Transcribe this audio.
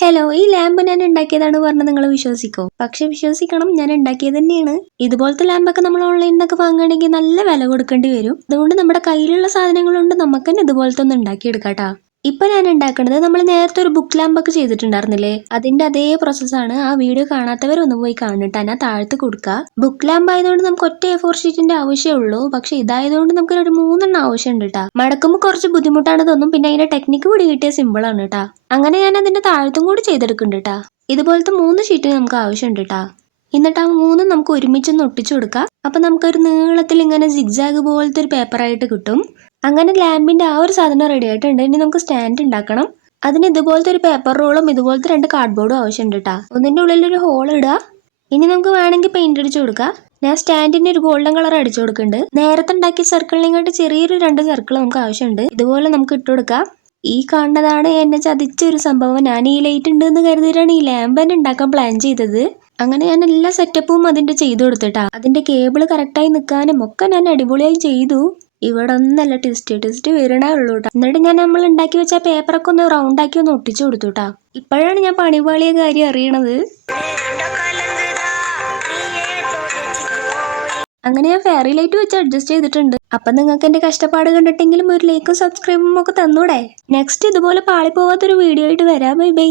Hello ഈ lamp ഞാൻ ഉണ്ടാക്കിയതാണ് പറഞ്ഞ് നിങ്ങൾ വിശ്വസിക്കോ? പക്ഷെ വിശ്വസിക്കണം ഞാൻ ഉണ്ടാക്കിയത് തന്നെയാണ്. ഇതുപോലത്തെ ലാമ്പൊക്കെ നമ്മൾ ഓൺലൈനിൽ നിന്നൊക്കെ വാങ്ങുകയാണെങ്കിൽ നല്ല വില കൊടുക്കേണ്ടി വരും. അതുകൊണ്ട് നമ്മുടെ കയ്യിലുള്ള സാധനങ്ങൾ കൊണ്ട് നമുക്ക് തന്നെ ഇതുപോലത്തെ ഒന്ന് ഉണ്ടാക്കിയെടുക്കാട്ടാ. ഇപ്പൊ ഞാൻ ഉണ്ടാക്കുന്നത് നമ്മൾ നേരത്തെ ഒരു ബുക്ക് ലാമ്പൊക്കെ ചെയ്തിട്ടുണ്ടായിരുന്നില്ലേ? അതിന്റെ അതേ പ്രോസസ്സാണ് ആ വീഡിയോ കാണാത്തവർ ഒന്ന് പോയി കാണിട്ട് ഞാൻ താഴത്ത് കൊടുക്കുക ബുക്ക് ലാമ്പ് ആയതുകൊണ്ട് നമുക്ക് ഒറ്റ എ ഫോർ ഷീറ്റിന്റെ ആവശ്യമുള്ളൂ പക്ഷെ ഇതായതുകൊണ്ട് നമുക്ക് ഒരു മൂന്നെണ്ണം ആവശ്യമുണ്ട് കേട്ടോ. മടക്കുമ്പോൾ കുറച്ച് ബുദ്ധിമുട്ടാണ് തോന്നും. പിന്നെ അതിന്റെ ടെക്നിക്ക് കൂടി കിട്ടിയ സിമ്പിളാണ് കേട്ടോ. അങ്ങനെ ഞാൻ അതിന്റെ താഴത്തും കൂടി ചെയ്തെടുക്കുന്നുണ്ട് കേട്ടോ. ഇതുപോലത്തെ മൂന്ന് ഷീറ്റ് നമുക്ക് ആവശ്യമുണ്ട് കേട്ടോ. എന്നിട്ട് ആ മൂന്നും നമുക്ക് ഒരുമിച്ചൊന്ന് ഒട്ടിച്ചു കൊടുക്കാം. അപ്പം നമുക്കൊരു നീളത്തിൽ ഇങ്ങനെ സിഗ്സാഗ് പോലത്തെ ഒരു പേപ്പറായിട്ട് കിട്ടും. അങ്ങനെ ലാമ്പിന്റെ ആ ഒരു സാധനം റെഡി ആയിട്ടുണ്ട്. ഇനി നമുക്ക് സ്റ്റാൻഡ് ഉണ്ടാക്കണം. അതിന് ഇതുപോലത്തെ ഒരു പേപ്പർ റോളും ഇതുപോലത്തെ രണ്ട് കാർഡ്ബോർഡും ആവശ്യമുണ്ട് കേട്ടോ ഒന്നിന്റെ ഉള്ളിൽ ഒരു ഹോൾ ഇടുക ഇനി നമുക്ക് വേണമെങ്കിൽ പെയിന്റ് അടിച്ചു കൊടുക്കാം. ഞാൻ സ്റ്റാൻഡിന് ഒരു ഗോൾഡൻ കളർ അടിച്ചു കൊടുക്കുന്നുണ്ട്. നേരത്തെ ഉണ്ടാക്കിയ സർക്കിളിനെങ്ങോട്ട് ചെറിയൊരു രണ്ട് സർക്കിൾ നമുക്ക് ആവശ്യമുണ്ട്. ഇതുപോലെ നമുക്ക് ഇട്ട് കൊടുക്കാം. ഈ കാണുന്നതാണ് എന്നെ ചതിച്ച ഒരു സംഭവം. ഞാൻ ഈ ലൈറ്റ് ഉണ്ട് എന്ന് കരുതിയിട്ടാണ് ഈ ലാമ്പ് തന്നെ ഉണ്ടാക്കാൻ പ്ലാൻ ചെയ്തത്. അങ്ങനെ ഞാൻ എല്ലാ സെറ്റപ്പും അതിന്റെ ചെയ്തു കൊടുത്തിട്ടാ അതിന്റെ കേബിൾ കറക്റ്റായി നിൽക്കാനും ഒക്കെ ഞാൻ അടിപൊളിയായി ചെയ്തു. ഇവിടെ ഒന്നല്ല ടെസ്റ്റ് ടെസ്റ്റ് വരണേ ഉള്ളൂ കേട്ടോ എന്നിട്ട് ഞാൻ നമ്മൾ ഉണ്ടാക്കി വെച്ച പേപ്പറൊക്കെ ഒന്ന് റൗണ്ട് ആക്കി ഒന്ന് ഒട്ടിച്ചു കൊടുത്തു കേട്ടോ ഇപ്പോഴാണ് ഞാൻ പണിപാളിയ കാര്യം അറിയണത്. അങ്ങനെ ഞാൻ ഫെയറി ലൈറ്റ് വെച്ച് അഡ്ജസ്റ്റ് ചെയ്തിട്ടുണ്ട്. അപ്പൊ നിങ്ങൾക്ക് എന്റെ കഷ്ടപ്പാട് കണ്ടിട്ടെങ്കിലും ഒരു ലൈക്കും സബ്സ്ക്രൈബും ഒക്കെ തന്നൂടെ. നെക്സ്റ്റ് ഇതുപോലെ പാളിപ്പോവാത്തൊരു വീഡിയോ ആയിട്ട് വരാം. Bye bye